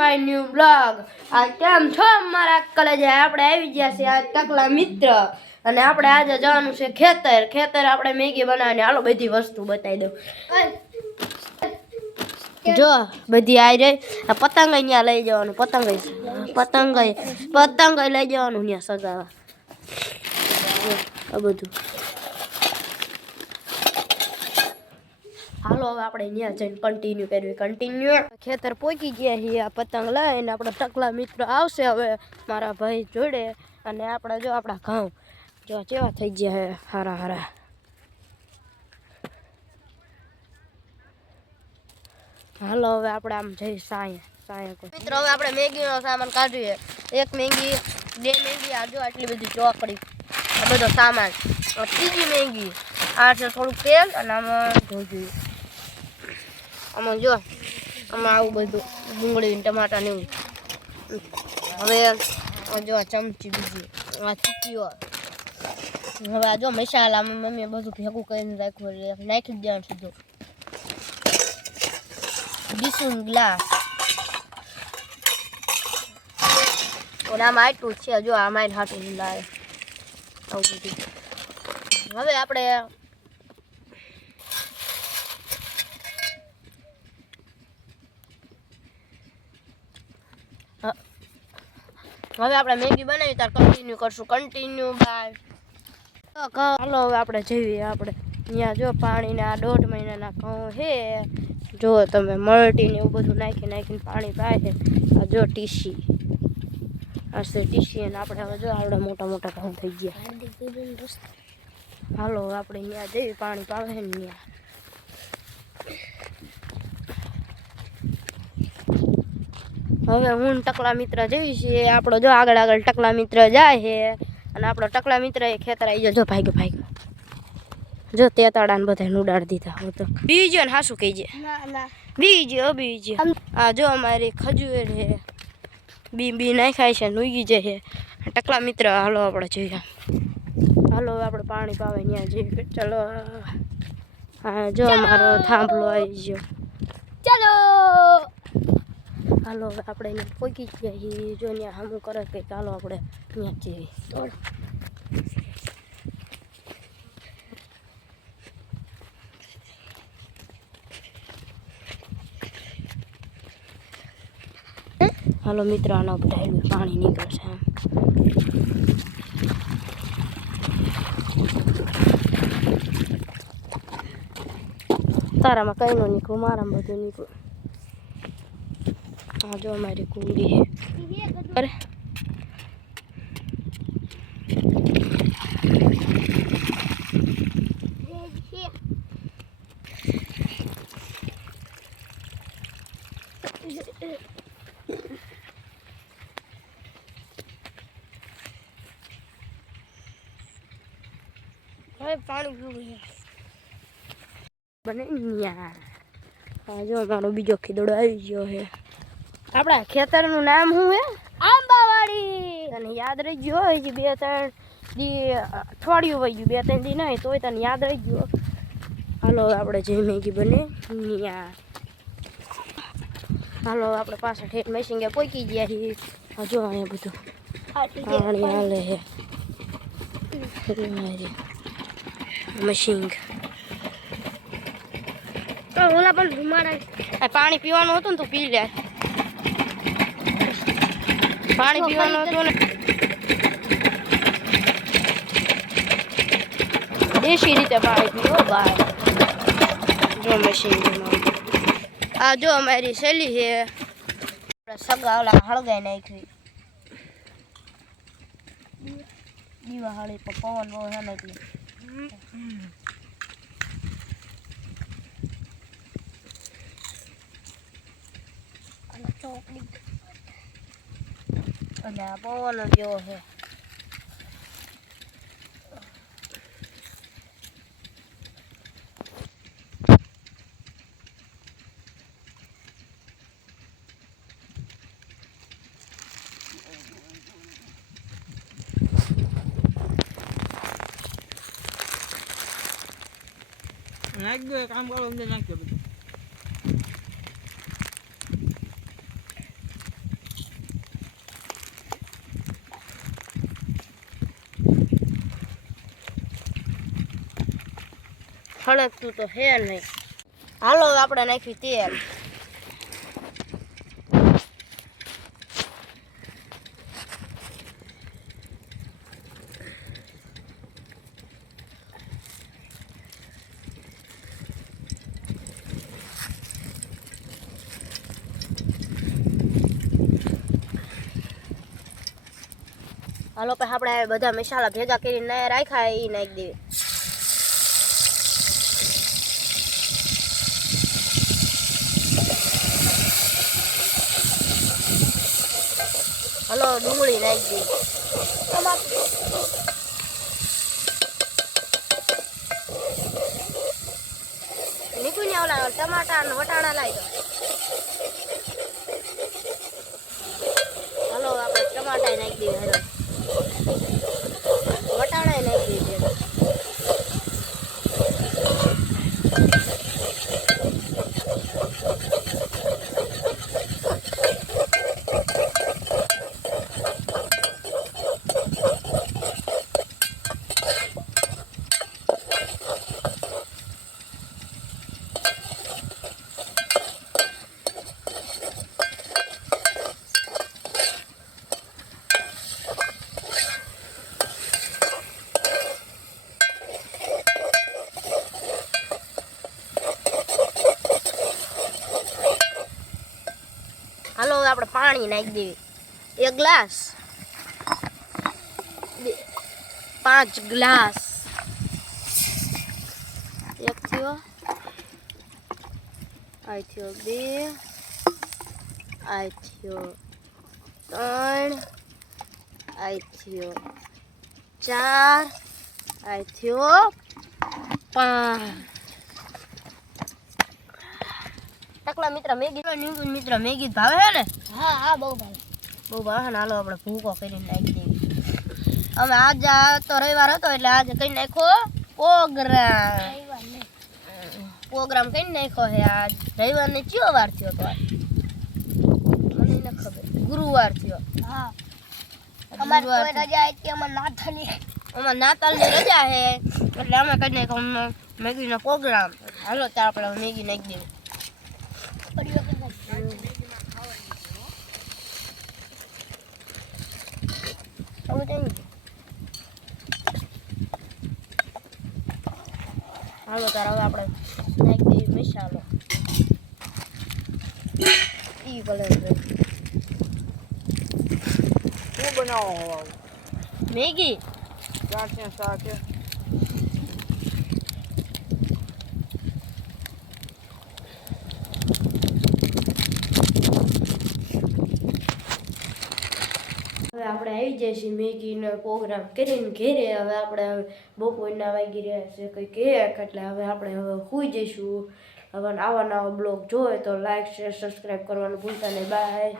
My new blog. આ કેમ છો મારા કલેજે? આપણે આવી ગયા છે આ ટકલા મિત્ર અને આપણે આજે જવાનું છે ખેતર આપણે મેગી બનાવવાની. હાલો બધી વસ્તુ બતાવી દઉં. જો બધી આવી રહી. આ પતંગ અહીંયા લઈ જવાનું. પતંગ લઈ જવાનું ત્યાં સગાવા. આ બધું હાલો હવે આપણે ત્યાં જઈને કન્ટિન્યુ ખેતર પહોંચી ગયા છીએ. આ પતંગ લઈને આપણા ટકલા મિત્ર આવશે હવે મારા ભાઈ જોડે. અને આપણે જો આપણા ઘઉં જો કેવા થઈ ગયા છે હારા. હાલો હવે આપણે આમ જઈ સાયા મિત્રો. હવે આપણે મેગીનો સામાન કાઢીએ. એક મેગી, બે મેગી, આ જો આટલી બધી ચોકડી, આ બધો સામાન. ત્રીજી મેગી, આ છે થોડુંક તેલ અને આમાં ધોઈ. આમાં જો આમાં આવું બધું ડુંગળી ટમાટા ને એવું. હવે જો ચમચી બીજી, આ ચીકીઓ. હવે આ જો મસાલા મમ્મીએ બધું ભેગું કરીને રાખ્યું, નાખી જ દેવાનું સીધું. ડીશું ગ્લાસ અને આમાં આટલું છે. જો આ માઇન હાટું લાવે આવું બધું. હવે આપણે મેગી બનાવી તાર કન્ટિન્યુ કરશું. બાય. હાલો હવે આપણે જઈએ. આપણે અહીંયા જો પાણીના 1.5 મહિનાના ઘઉં છે. જો તમે મરટીને એવું બધું નાખીને પાણી પાય છે. આ જો ટીસી, આ છે ટીસી. અને આપણે હવે જો આવડા મોટા ઘઉં થઈ ગયા. હાલો આપણે ત્યાં જઈએ. પાણી પાવે ને ત્યાં. હવે હું ટકલા મિત્ર જઈએ છીએ. આપણો જો આગળ ટકલા મિત્ર જાય છે. અને આપણો ટકલા મિત્ર એ ખેતર આવી ગયો. જો ભાગ્યો જો તે તાળાને બધા ઉડાડી દીધા હો તો બીજો ને હાસું કહીજે. બીજો આ જો અમારી ખજૂર છે. બી નાખાય છે, નુગી જાય છે ટકલા મિત્ર. હાલો આપણે જોઈએ. હાલો આપણે પાણી પાવે ત્યાં જઈએ. ચલો હા જો અમારો થાંભલો આવી ગયો. ચલો હાલો હવે આપણે અહીંયા પહોંચી ગયા છીએ. જો ત્યાં હમું કરે કંઈક. ચાલો આપણે ત્યાં જઈએ. હાલો મિત્રો, આના બધા પાણી નીકળે છે. તારામાં કઈ ન નીકળું, મારામાં બધું નીકળું. હા જો અમારી કુંડી છે. અરે પાણી બને યાર. હા જો અમારો બીજો ખીદડો આવી ગયો છે. આપણા ખેતરનું નામ શું છે? આંબાવાડી. તને યાદ રહી ગયો હોય કે 2-3 દી અઠવાડિયું વહી ગયું, 2-3 દી નહીં તોય તને યાદ રહી ગયો. હાલો આપણે જે મેગી બને યાર. હાલો આપણે પાછા ઠેઠ મશીન પહોંચી ગયા છીએ. જો અહીંયા બધું પાણી હાલે છે. મશીન ઓલા પણ ધુમાડા. પાણી પીવાનું હતું ને તું પી લે. પાણી પીવાનું હતું ને દેશી રીતે પાણી પીવો બહાર. જો મશીન આ જો અમારી શેલી છે. સગા ઓલા હળગાઈ નાખી દીવા હળી પર પવન બહુ છે ને એટલે. અને આ પવન જેવો છે. નાખ દો કામ કરો, અંદર નાખ દો બધું. ખળકતું તો હે નહીં. હાલો હવે આપણે નાખ્યું તેલ. હાલો પછી આપણે બધા મસાલા ભેગા કરીને રાખ્યા એ નાખી દેવી. હાલો ડુંગળી નાખી દેવી. નીકળી ને ઓલા ટમાટા અને વટાણા લાવી દો. હાલો આપણે ટમાટા નાખી દેવી. હાલો વટાણા નાખી દેવી. હાલો હવે આપણે પાણી નાખી દેવી. 1 ગ્લાસ 5 ગ્લાસ. 1 થયો, આ થયો 2, આ થયો 3, આ થયો 4, આ થયો 5. ટકલા મિત્ર મેગી ભાવે છે ને? હા બહુ ભાઈ. બહુ ભાવે ને. હાલો આપણે ભૂકો કરીને નાખી દેવી. અમે આજે તો રવિવાર હતો એટલે આજે કઈ નાખ્યો પ્રોગ્રામ કઈ નાખ્યો છે. આજ રવિવાર ને કયો વાર થયો તો? મને ન ખબર. ગુરુવાર થયો. હા અમારે તો રજા હતી. અમાર નાતાલની રજા છે એટલે અમે કઈ નાખ્યો મેગીનો પ્રોગ્રામ. હાલો ત્યાં આપણે મેગી નાખી દેવી. હાલો તાર હવે આપણે નાખી દેવી મસાલો. ઈ કલર શું બનાવો મેગી. શાક છે શાક છે. હવે આપણે આવી જાય છે મેગીનો પ્રોગ્રામ કરીને ઘેરે. હવે આપણે બપોરના વાગી રહ્યા છે કંઈક 1 એટલે હવે આપણે હવે સૂઈ જઈશું. હવે આવા નવા બ્લોગ જોઈએ તો લાઈક શેર સબસ્ક્રાઈબ કરવાનું ભૂલતા નહીં. બાય.